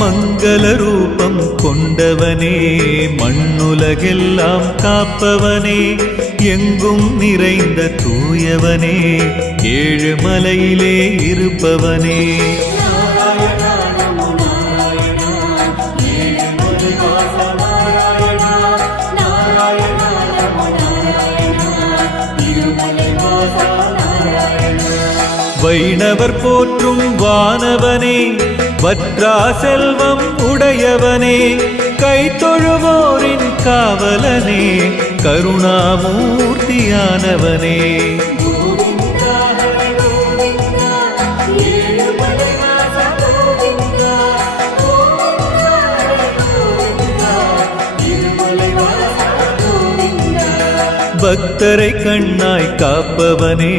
மங்கள ரூபம் கொண்டவனே மண்ணுலகெல்லாம் காப்பவனே எங்கும் நிறைந்த தூயவனே ஏழு மலையிலே இருப்பவனே வைணவர் போற்றும் வானவனே வற்றா செல்வம் உடையவனே கைத்தொழுவோரின் காவலனே கருணாமூர்த்தியானவனே பக்தரை கண்ணாய் காப்பவனே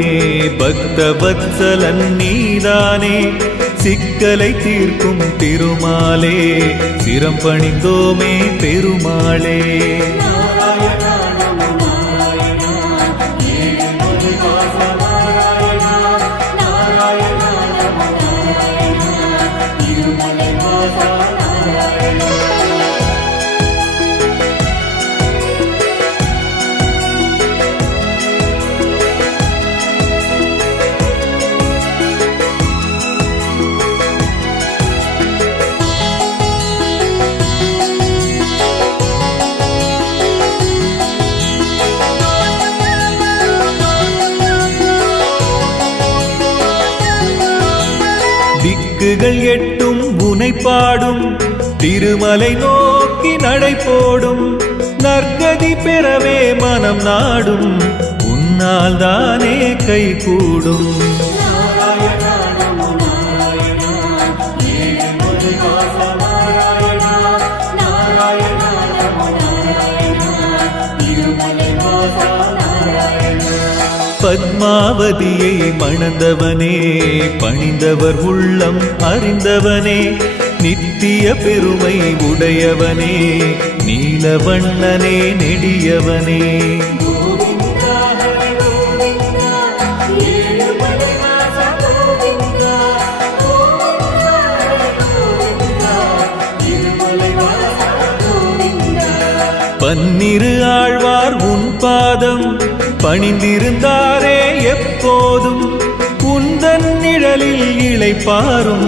பக்த வத்சலன் நீதானே சிக்கலை தீர்க்கும் திருமாலே சிரம் பணிந்தோமே பெருமாளே திக்குகள் எட்டும் உனை பாடும் திருமலை நோக்கி நடை போடும் நற்கதி பெறவே மனம் நாடும் உன்னால் தானே கை கூடும் பத்மாவதியை மணந்தவனே பணிந்தவர் உள்ளம் அறிந்தவனே நித்திய பெருமை உடையவனே நீலவண்ணனே நெடியவனே பன்னிரு ஆழ்வார் உன் பாதம் பணிந்திருந்தாரே எப்போதும் உந்தன் நிழலில் இளைப்பாரும்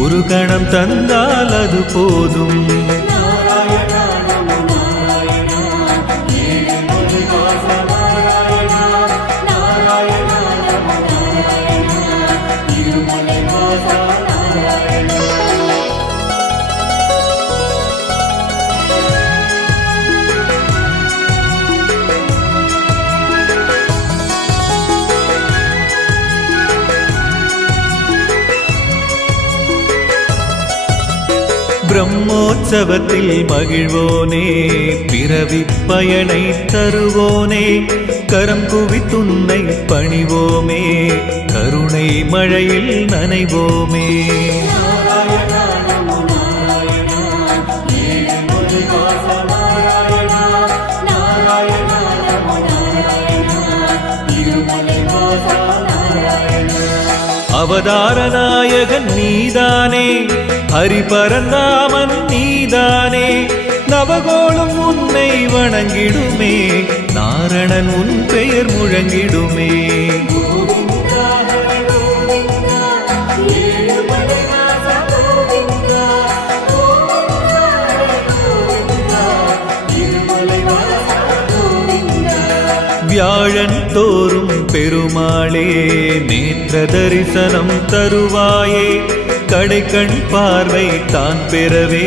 ஒரு கணம் தந்தால் அது போதும் பிரம்மோற்சவத்தில் மகிழ்வோனே பிறவி பயனை தருவோனே கரம் குவித்துன்னை பணிவோமே கருணை மழையில் நனைவோமே அவதார நாயகன் நீதானே ஹரிபரந்தாமன் நீதானே நவகோளும் உன்னை வணங்கிடுமே நாரணன் உன் பெயர் முழங்கிடுமே வியாழன் தோறும் பெருமாளே நேற்ற தரிசனம் தருவாயே கடைக்கண் பார்வை தான் பெறவே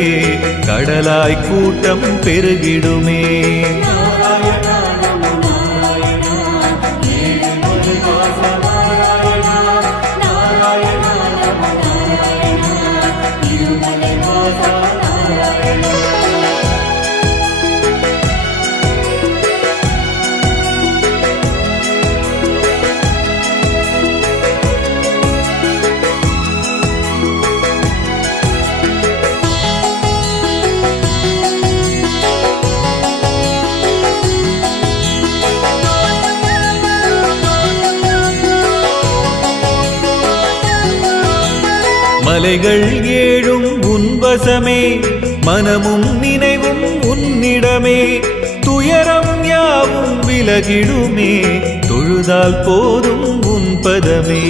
கடலாய் கூட்டம் பெருகிடுமே மலைகள் ஏழும் உன் வசமே, மனமும் நினைவும் உன்னிடமே, துயரம் யாவும் விலகிடுமே, தொழுதால் போதும் உன் பதமே.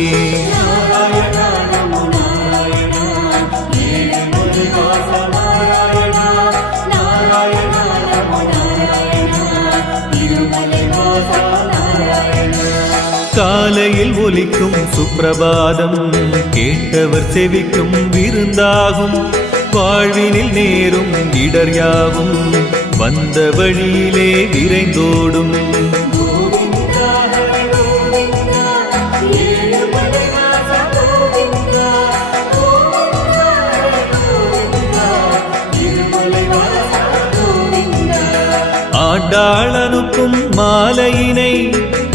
காலையில் ஒலிக்கும் சுப்பிரபாதம் கேட்டவர் செவிக்கும் விருந்தாகும், வாழ்வினில் நேரும் இடர் யாவும் வந்த வழியிலே விரைந்தோடும். ஆண்டாள் அனுப்பும் மாலையினை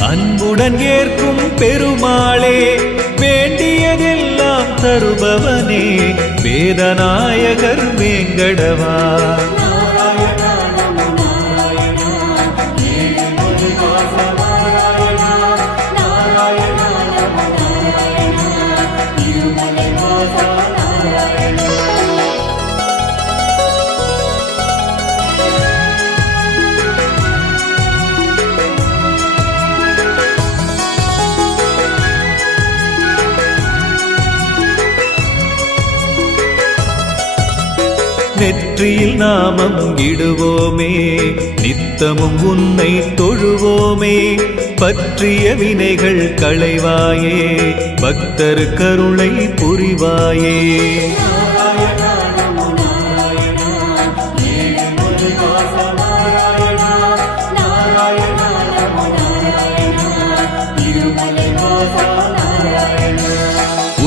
அன்புடன் ஏற்கும் பெருமாளே, வேண்டியதெல்லாம் தருபவனே, வேதநாயகர் வேங்கடவா. நெற்றியில் நாமம் இடுவோமே, நித்தமும் உன்னை தொழுவோமே, பற்றிய வினைகள் களைவாயே, பக்தர் கருணை புரிவாயே.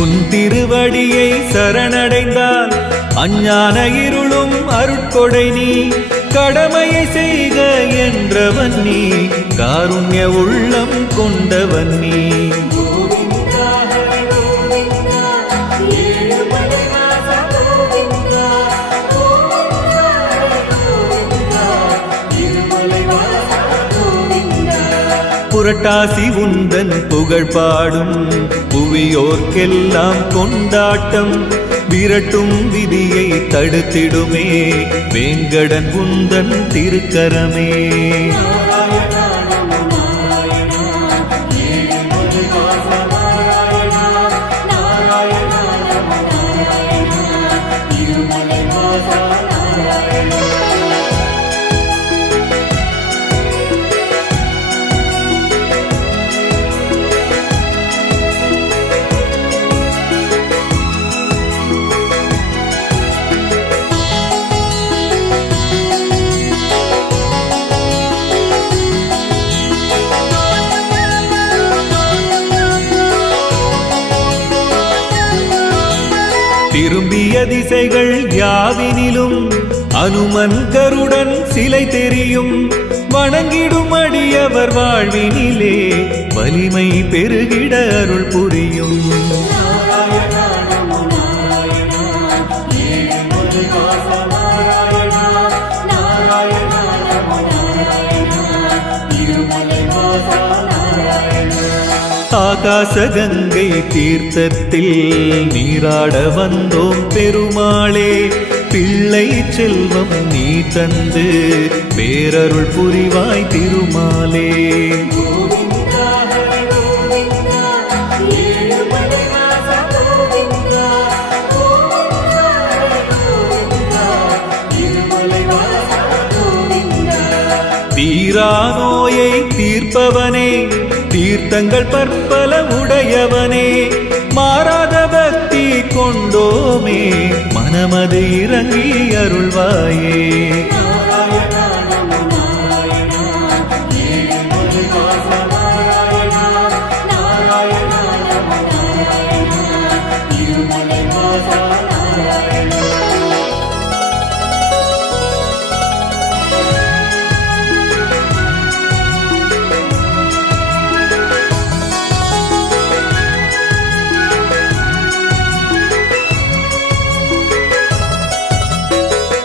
உன் திருவடியை சரணடைந்தால் அஞ்ஞான இருளும் அருட்கொடை நீ, கடமையை செய்க என்றவன் நீ, காருண்ய உள்ளம் கொண்டவன் நீ. புரட்டாசி உந்தன் புகழ் பாடும் புவியோர்க்கெல்லாம் கொண்டாட்டம், விரட்டும் விதியை தடுத்திடுமே, வேங்கடன் உந்தன் திருக்கரமே. திரும்பிய திசைகள் யாவினிலும் அனுமன் கருடன் சிலை தெரியும், வணங்கிடும் அடியவர் வாழ்வினிலே வலிமை பெருகிட அருள் புரியும். ஆகாச கங்கை தீர்த்தத்தில் நீராட வந்தோம் பெருமாளே, பிள்ளை செல்வம் நீ தந்து பேரருள் புரிவாய் திருமாலே. தீரா நோயை தீர்ப்பவனே, தீர்த்தங்கள் பற்பல உடையவனே, மாறாத பக்தி கொண்டோமே, மனமது இறங்கி அருள்வாயே.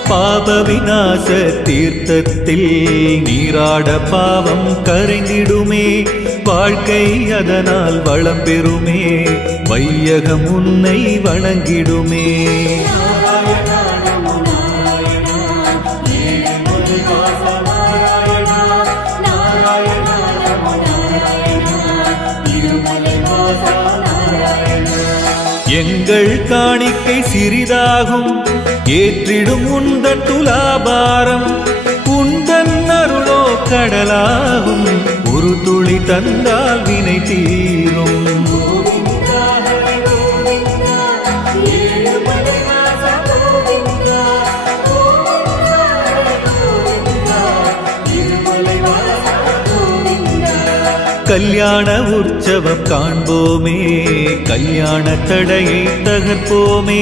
பாப விநாச தீர்த்தத்தில் நீராட பாவம் கரைந்திடுமே, வாழ்க்கை அதனால் வளம் பெறுமே, வையகம் உன்னை வணங்கிடுமே. எங்கள் காணிக்கை சிறிதாகும், ஏற்றிடும் உந்தன் துலாபாரம். உந்தன் அருளோ கடலாகும், ஒரு துளி தந்தால் வினை தீரும். கல்யாண உற்சவம் காண்போமே, கல்யாண தடையை தகர்ப்போமே.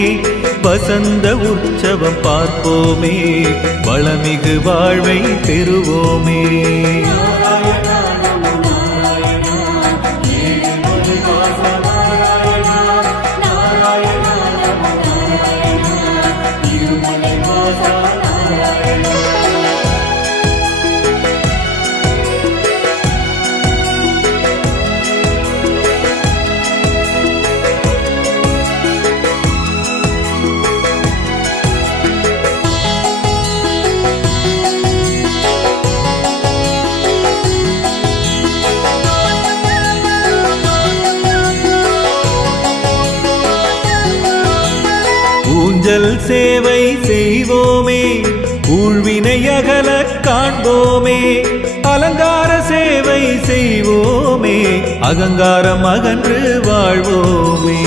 வசந்த உற்சவம் பார்ப்போமே, வளமிகு வாழ்வை பெறுவோமே. ஊஞ்சல் சேவை செய்வோமே, ஊழ்வினை அகல காண்போமே. அலங்கார சேவை செய்வோமே, அகங்காரம் அகன்று வாழ்வோமே.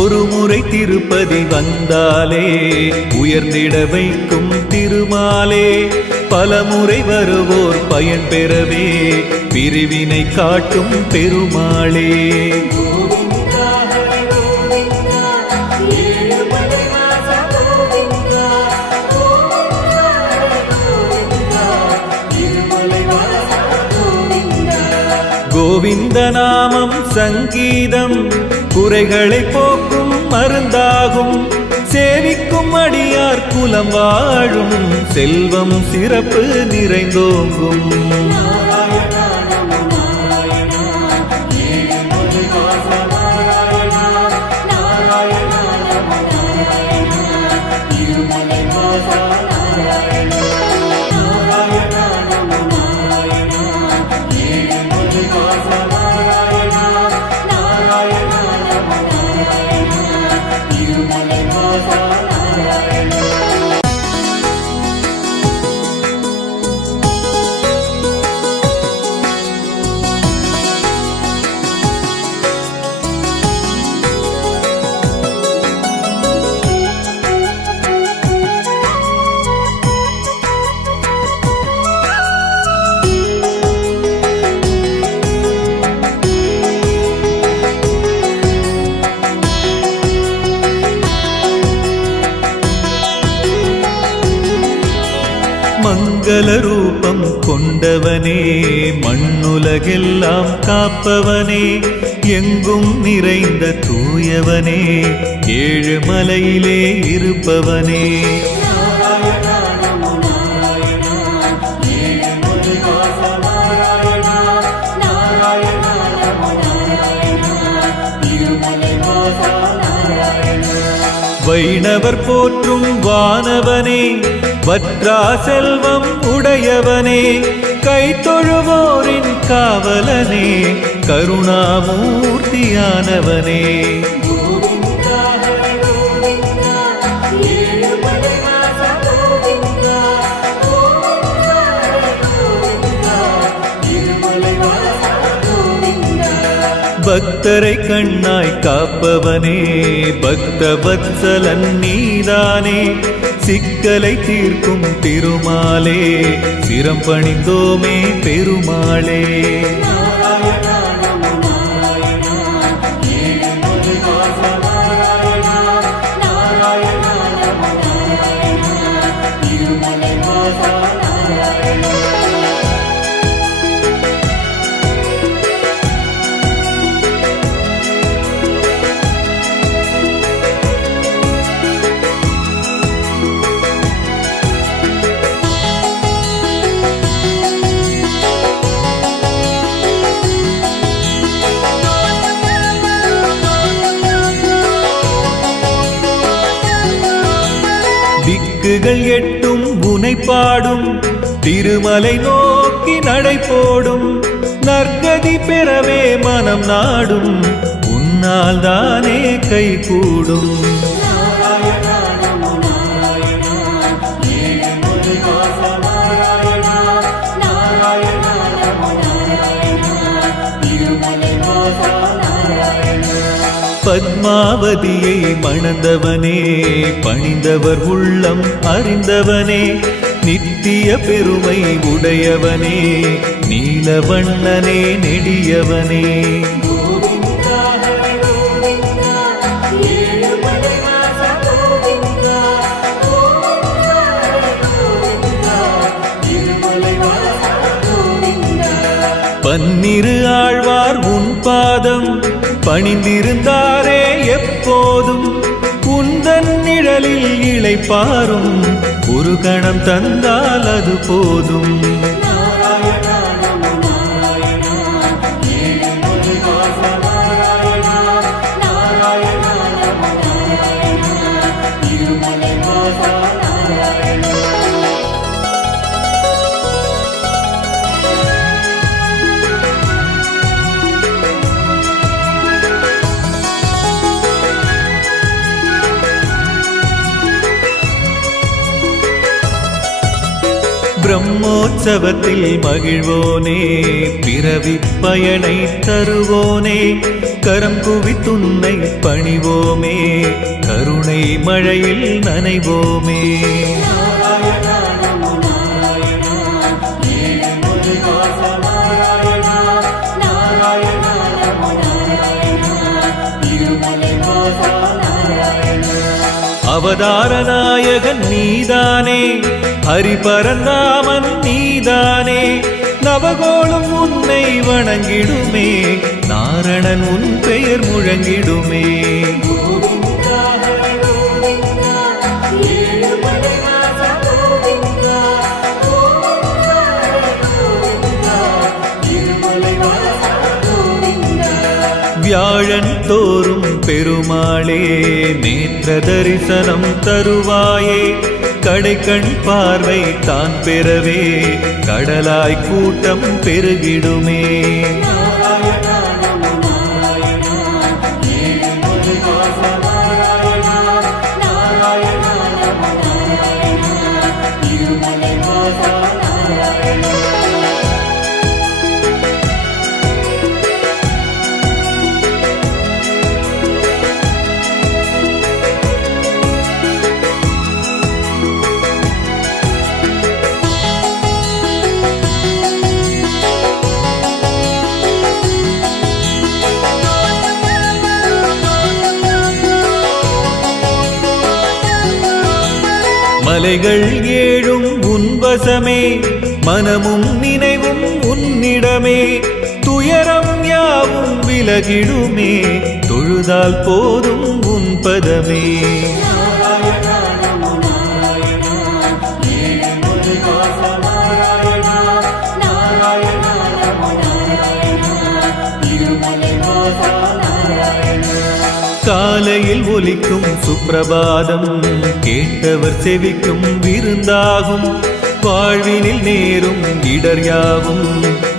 ஒரு முறை திருப்பதி வந்தாலே உயர்ந்திட வைக்கும் திருமாலே. பலமுறை வருவோர் பயன் பெறவே பிரிவினை காட்டும் பெருமாளே. கோவிந்த நாமம் சங்கீதம், குறைகளை போக்கும் மருந்தாகும். சேவிக்கும் அடியார் குலம் வாழும், செல்வம் சிறப்பு நிறைந்தோங்கும். மங்கள ரூபம் கொண்டவனே, மண்ணுலகெல்லாம் காப்பவனே. எங்கும் நிறைந்த தூயவனே, ஏழு மலையிலே இருப்பவனே. வைணவர் போற்றும் வானவனே, வற்றா செல்வம் உடையவனே. கைத்தொழுவோரின் காவலனே, கருணாமூர்த்தியானவனே. பக்தரை கண்ணாய் காப்பவனே, பக்த வத்சலன் நீதானே. சிக்கலை தீர்க்கும் திருமாலே, சிரம் பணிந்தோமே பெருமாளே. திக்குகள் எட்டும் உனை பாடும் திருமலை நோக்கி நடை போடும் நற்கதி பெறவே மனம் நாடும் உன்னால் தானே கை கூடும் பத்மாவதியை மணந்தவனே பணிந்தவர் உள்ளம் அறிந்தவனே நித்திய பெருமை உடையவனே நீலவண்ணனே நெடியவனே பன்னிரு ஆழ்வார் உன் பாதம் பணிந்திருந்தாரே எப்போதும் உந்தன் நிழலில் இளைப்பாரும் ஒரு கணம் தந்தால் அது போதும் பிரம்மோற்சவத்தில் மகிழ்வோனே பிறவி பயனை தருவோனே கரம் குவித்துன்னை பணிவோமே கருணை மழையில் நனைவோமே அவதார நாயகன் நீதானே ஹரிபரந்தாமன் நீதானே நவகோளும் உன்னை வணங்கிடுமே நாரணன் உன் பெயர் முழங்கிடுமே வியாழன் தோறும் பெருமாளே நேற்ற தரிசனம் தருவாயே கடைக்கண் பார்வை தான் பெறவே கடலாய் கூட்டம் பெருகிடுமே மலைகள் ஏழும் உன்வசமே மனமும் நினைவும் உன்னிடமே துயரம் யாவும் விலகிடுமே தொழுதால் போதும் உன் பதமே காலையில் ஒலிக்கும் சுப்பிரபாதம் கேட்டவர் செவிக்கும் விருந்தாகும் வாழ்வினில் நேரும் இடர் யாவும்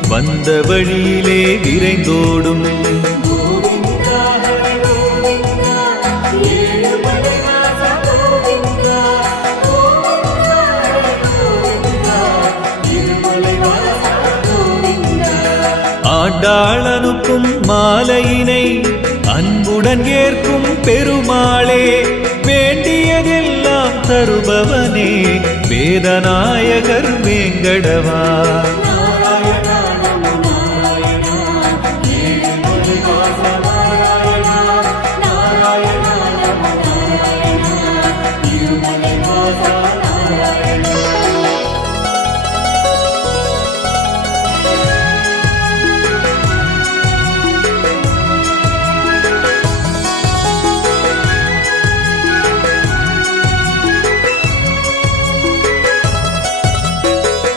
வந்த வழியிலே விரைந்தோடும் ஆண்டாள் அனுப்பும் மாலையினை அன்புடன் ஏற்கும் பெருமாளே வேண்டியதெல்லாம் தருபவனே வேதநாயகர் வேங்கடவா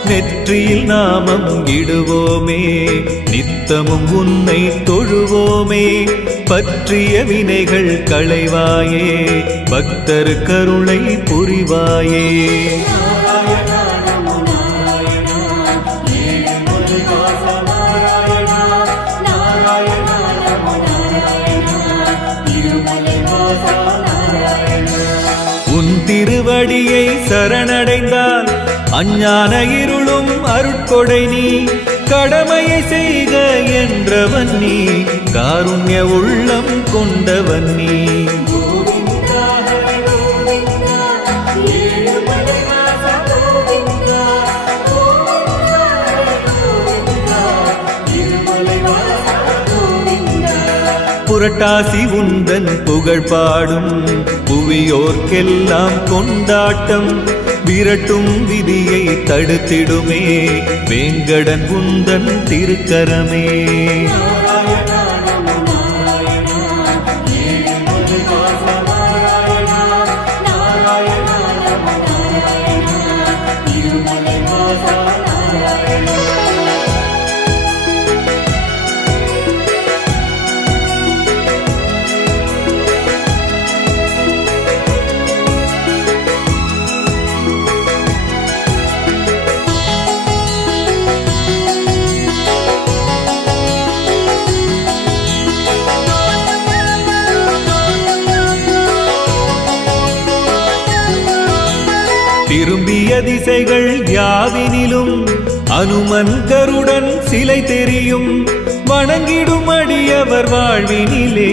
நெற்றியில் நாமம் இடுவோமே, நித்தமும் உன்னை தொழுவோமே. பற்றிய வினைகள் களைவாயே, பக்தர் கருணை புரிவாயே. உன் திருவடியை சரணடைந்தால் அஞ்ஞான இருளும் அருட்கொடை நீ. கடமையை செய்க என்றவன் நீ, காருண்ய உள்ளம் கொண்டவன் நீ. புரட்டாசி உந்தன் புகழ் பாடும் புவியோர்க்கெல்லாம் கொண்டாட்டம். விரட்டும் விதியை தடுத்திடுமே, வேங்கடன் உந்தன் திருக்கரமே. திரும்பிய திசைகள் யாவினிலும் அனுமன் கருடன் சிலை தெரியும். வணங்கிடும் அடியவர் வாழ்வினிலே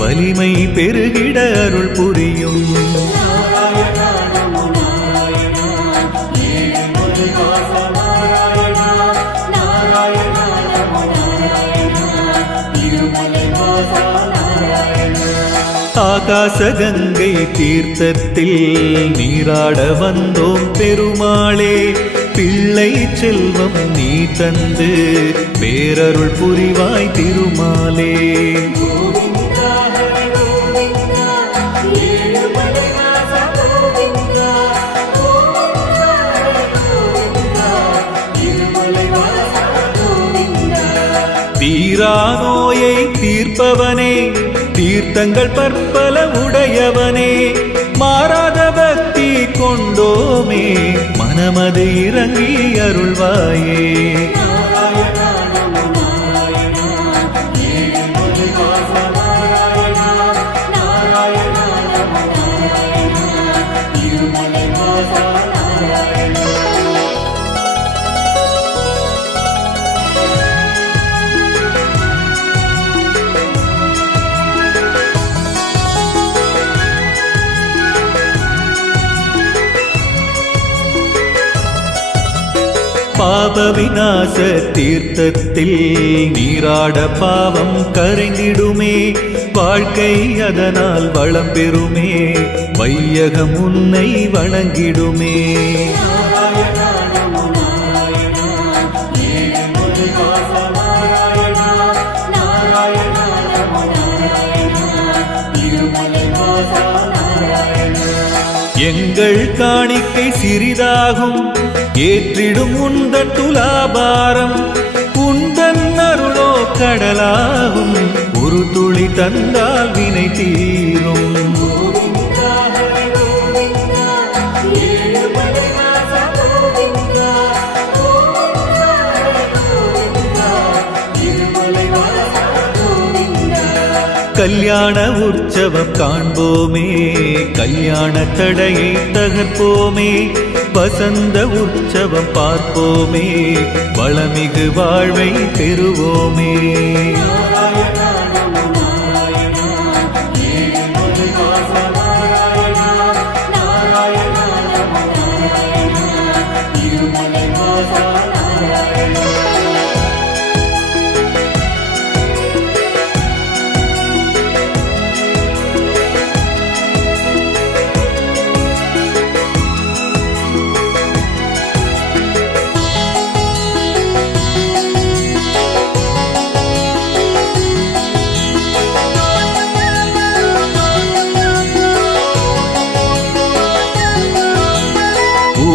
வலிமை பெருகிட அருள் புரியும். ஆகாச கங்கை தீர்த்தத்தில் நீராட வந்தோம் பெருமாளே. பிள்ளை செல்வம் நீ தந்து பேரருள் புரிவாய் திருமாலே. தீரா நோயை தீர்ப்பவனே, தீர்த்தங்கள் பற்பல உடையவனே. மாறாத பக்தி கொண்டோமே, மனமது இறங்கி அருள்வாயே. பாப விநாச தீர்த்தத்தில் நீராட பாவம் கரைந்திடுமே. வாழ்க்கை அதனால் வளம் பெறுமே, வையகம் உன்னை வணங்கிடுமே. எங்கள் காணிக்கை சிறிதாகும், ஏற்றிடும் உந்தன் துலாபாரம். உந்தன் அருளோ கடலாகும், ஒரு துளி தந்தால் வினை தீரும். கல்யாண உற்சவம் காண்போமே, கல்யாண தடையை தகர்ப்போமே. வசந்த உற்சவம் பார்ப்போமே, வளமிகு வாழ்வை பெறுவோமே.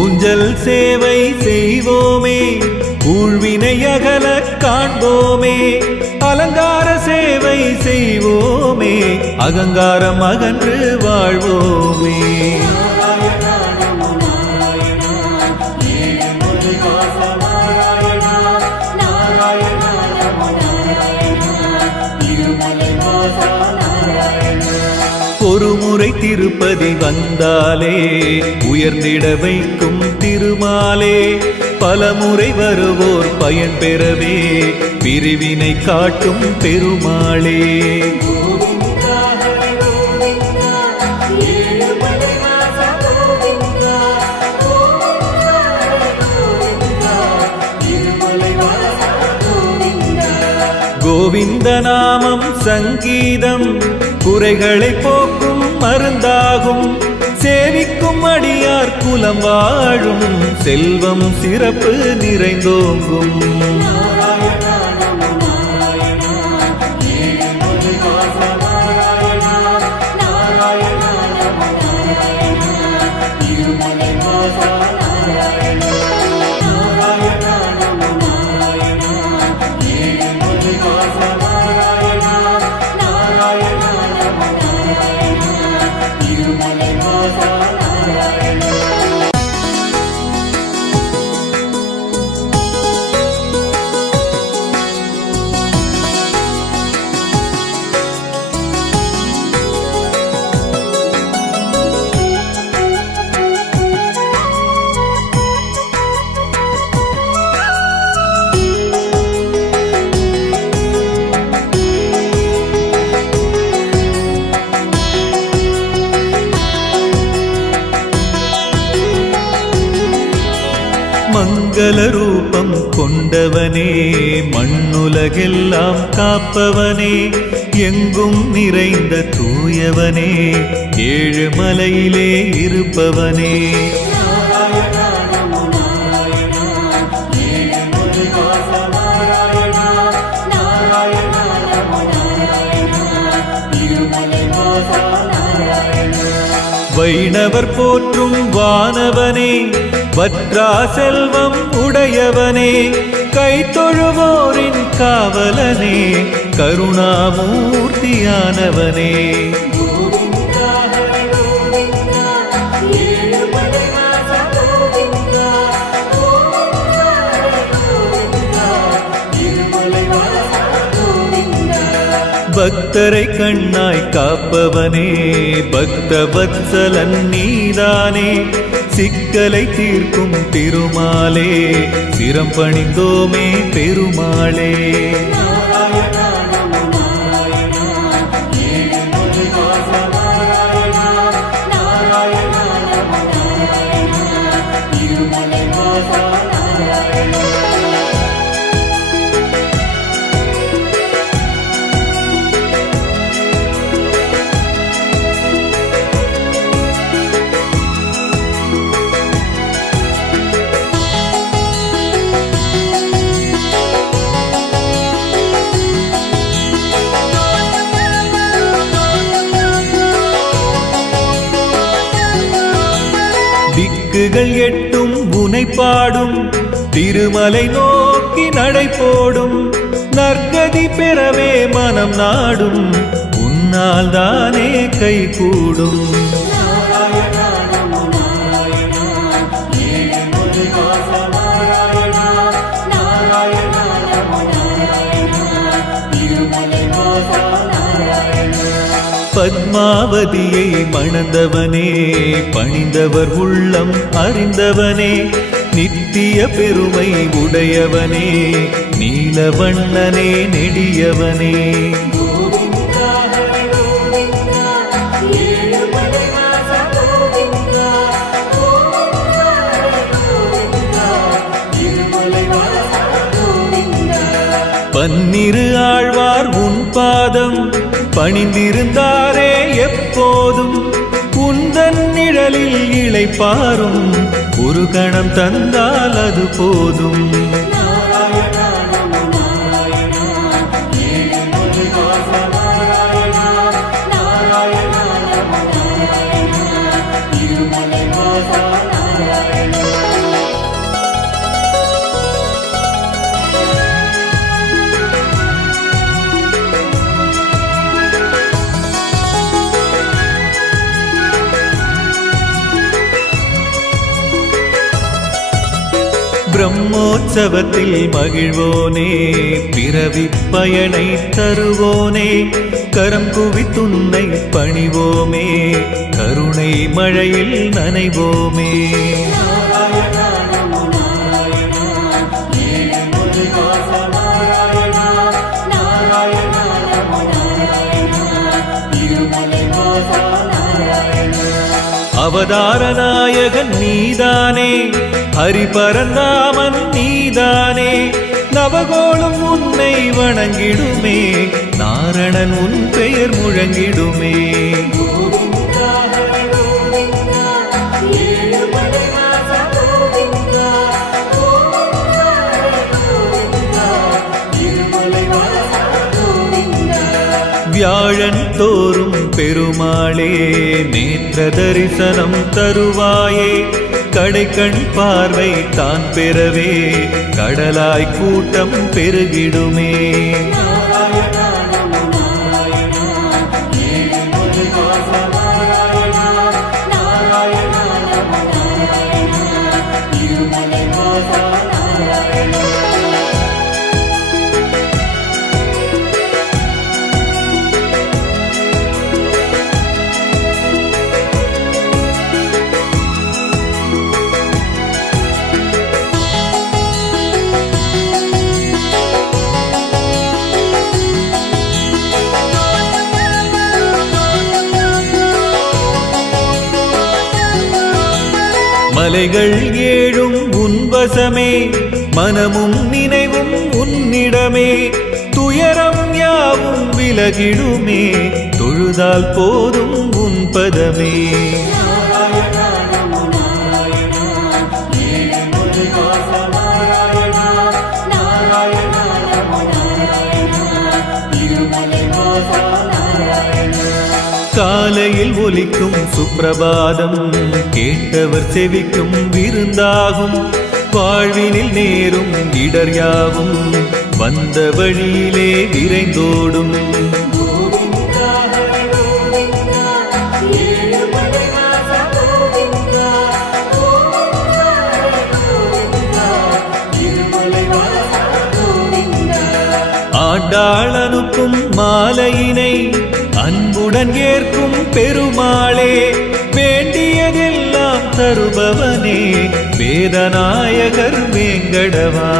ஊஞ்சல் சேவை செய்வோமே, ஊழ்வினை அகல காண்போமே. அலங்கார சேவை செய்வோமே, அகங்காரம் அகன்று வாழ்வோமே. ஒருமுறை திருப்பதி வந்தாலே உயர்ந்திட வைக்கும் திருமாலே, பலமுறை வருவோர் பயன் பெறவே பிரிவினை காட்டும் பெருமாளே. கோவிந்த நாமம் சங்கீதம் குறைகளை போக்கும் மருந்தாகும். சேவிக்கும் அடியார் குலம் வாழும், செல்வம் சிறப்பு நிறைந்தோங்கும். மங்கள ரூபம் கொண்டவனே, மண்ணுலகெல்லாம் காப்பவனே, எங்கும் நிறைந்த தூயவனே, ஏழு மலையிலே இருப்பவனே. வைணவர் போற்றும் வானவனே, வற்றா செல்வம் உடையவனே, கைத்தொழுவோரின் காவலனே, கருணாமூர்த்தியானவனே. பக்தரை கண்ணாய் காப்பவனே, பக்த வத்சலன் நீதானே, சிக்கலை தீர்க்கும் திருமாலே, சிரம் பணிந்தோமே பெருமாளே. திக்குகள் எட்டும் உனை பாடும், திருமலை நோக்கி நடை போடும், நற்கதி பெறவே மனம் நாடும், உன்னால் தானே கை கூடும். பத்மாவதியை மணந்தவனே, பணிந்தவர் உள்ளம் அறிந்தவனே, நித்திய பெருமை உடையவனே, நீலவண்ணனே நெடியவனே. பன்னிரு ஆழ்வார் உன் பாதம் பணிந்திருந்தாரே எப்போதும், உந்தன் நிழலில் இளைப்பாரும், ஒரு கணம் தந்தால் அது போதும். நாராயண பிரம்மோற்சவத்தில் மகிழ்வோனே, பிறவி பயனை தருவோனே, கரம் குவித்துன்னை பணிவோமே, கருணை மழையில் நனைவோமே. அவதார நாயகன் நீதானே, ஹரிபரந்தாமன் நீதானே, நவகோளும் உன்னை வணங்கிடுமே, நாரணன் உன் பெயர் முழங்கிடுமே. வியாழன் தோறும் பெருமாளே, நேற்ற தரிசனம் தருவாயே, கடைக்கண் பார்வை தான் பெறவே, கடலாய் கூட்டம் பெருகிடுமே. மலைகள் ஏழும் உன்வசமே, மனமும் நினைவும் உன்னிடமே, துயரம் யாவும் விலகிடுமே, தொழுதால் போதும் உன் பதமே. காலையில் ஒலிக்கும் சுப்பிரபாதம், கேட்டவர் செவிக்கும் விருந்தாகும், வாழ்வினில் நேரும் இடர் யாவும் வந்த வழியிலே விரைந்தோடும். ஆண்டாள் அனுப்பும் மாலையினை அன்புடன் ஏற்கும் பெருமாளே, வேண்டியதெல்லாம் தருபவனே, வேதநாயகர் வேங்கடவா.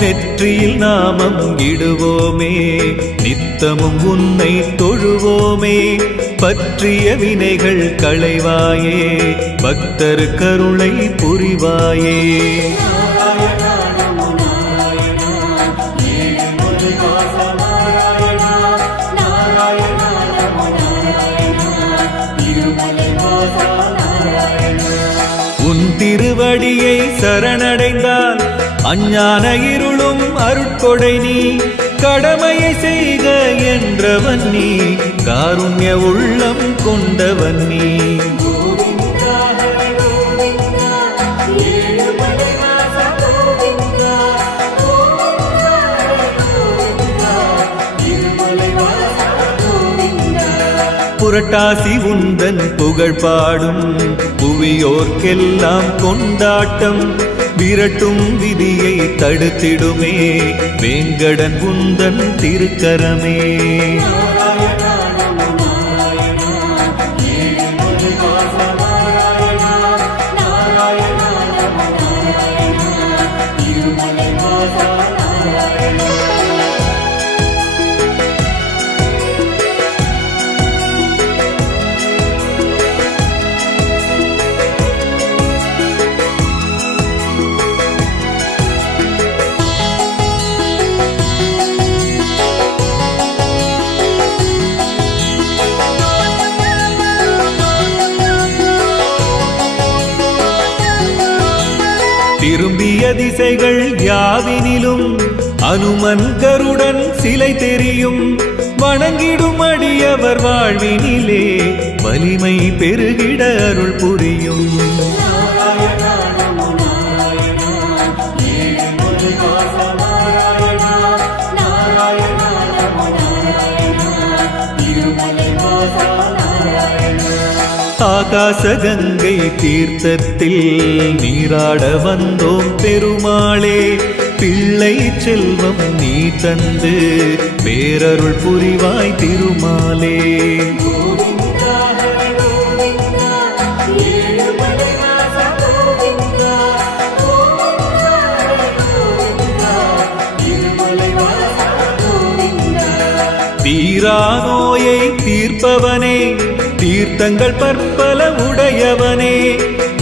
நெற்றியில் நாமம் இடுவோமே, நித்தமும் உன்னை தொழுவோமே, பற்றிய வினைகள் களைவாயே, பக்தர் கருணை புரிவாயே. உன் திருவடியை சரணடைந்தால் அஞ்ஞான இருளும் அருட்கொடை நீ, கடமையை செய்க என்றவன் நீ, காருண்ய உள்ளம் கொண்டவன் நீ. புரட்டாசி உந்தன் புகழ் பாடும் புவியோர்க்கெல்லாம் கொண்டாட்டம், விரட்டும் விதியை தடுத்திடுமே, வேங்கடன் உந்தன் திருக்கரமே. விரும்பிய திசைகள் யாவினிலும் அனுமன் கருடன் சிலை தெரியும். வணங்கிடும் அடியவர் வாழ்வினிலே வலிமை பெருகிட அருள் புரியும். ஆகாச கங்கை தீர்த்தத்தில் நீராட வந்தோம் பெருமாளே. பிள்ளை செல்வம் நீ தந்து பேரருள் புரிவாய் திருமாலே. தீரா நோயை தீர்ப்பவனே, தீர்த்தங்கள் பற்பல உடையவனே.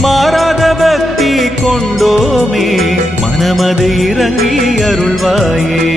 மாறாத பக்தி கொண்டோமே, மனமது இறங்கி அருள்வாயே.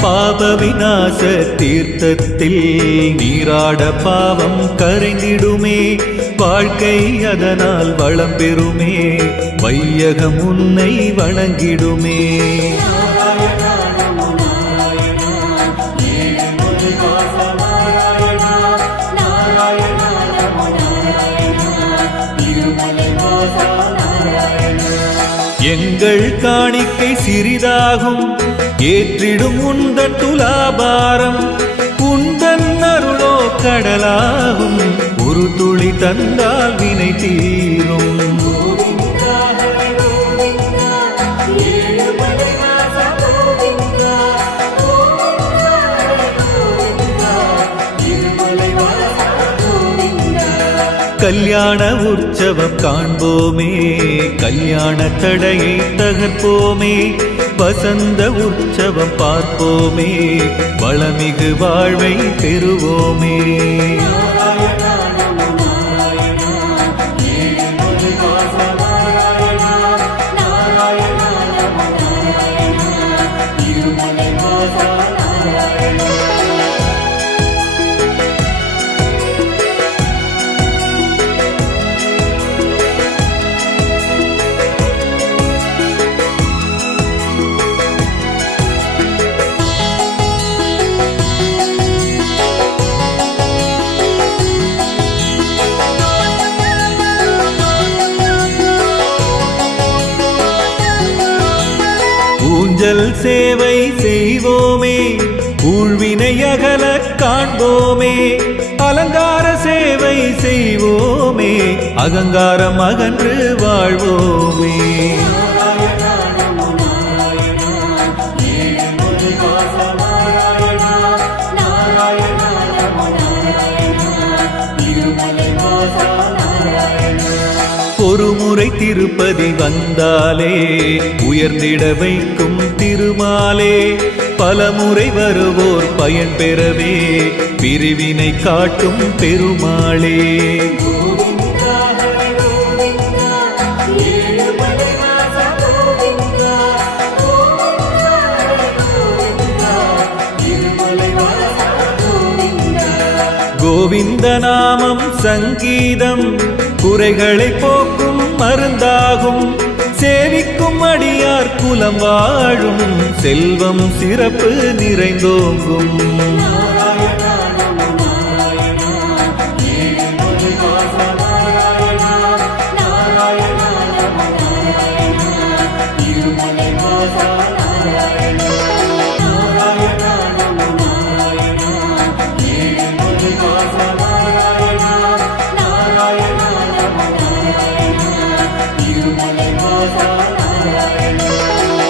பாப விநாச தீர்த்தத்தில் நீராட பாவம் கரைந்திடுமே. வாழ்க்கை அதனால் வளம் பெறுமே, வையகம் உன்னை வணங்கிடுமே. எங்கள் காணிக்கை சிறிதாகும், ஏற்றிடும் உந்தன் துலாபாரம். உந்தன் அருளோ கடலாகும், ஒரு துளி தந்தால் வினை தீரும். கல்யாண உற்சவம் காண்போமே, கல்யாண தடையை தகர்ப்போமே. வசந்த உற்சவம் பார்ப்போமே, வளமிகு வாழ்வை பெறுவோமே. ஊஞ்சல் சேவை செய்வோமே, ஊழ்வினை அகல காண்போமே. அலங்கார சேவை செய்வோமே, அகங்காரம் அகன்று வாழ்வோமே. ஒருமுறை திருப்பதி வந்தாலே உயர்ந்திட வைக்கும் திருமாலே. பலமுறை வருவோர் பயன் பெறவே பிரிவினை காட்டும் பெருமாளே. கோவிந்த நாமம் சங்கீதம் குறைகளை போக்கும் மருந்தாகும். சேவிக்கும் அடியார் குலம் வாழும், செல்வம் சிறப்பு நிறைந்தோங்கும். திருமலை வாசா